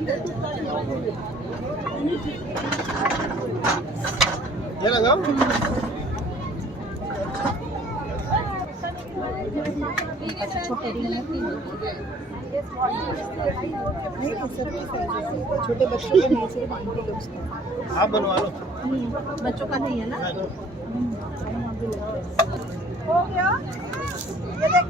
ये लगाओ। छोटे बच्चों के नहीं सिर्फ आंटी लोग आप बनवा लो। बच्चों का नहीं है ना। हो गया ये देख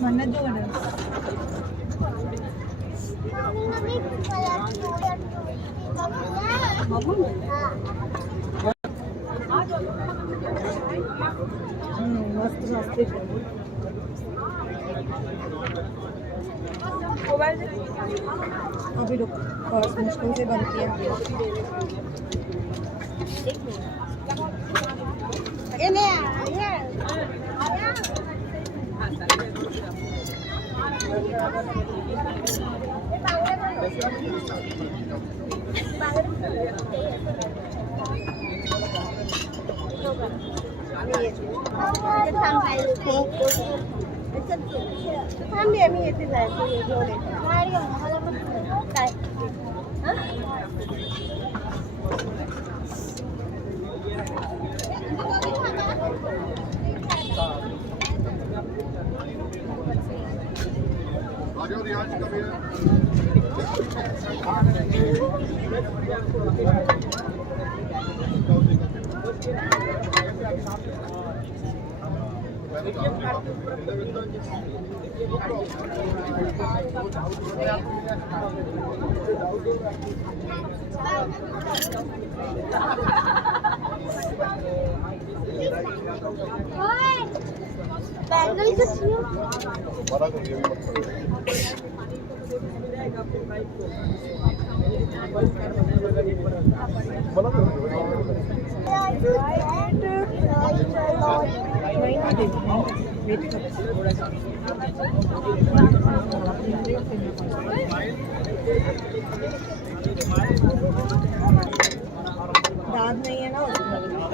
mana juga ada मस्त मस्त अभी रुक बहुत मुश्किल से बनती है बैंगल कितनी बड़ा कर दिया दाद नहीं है ना उसमें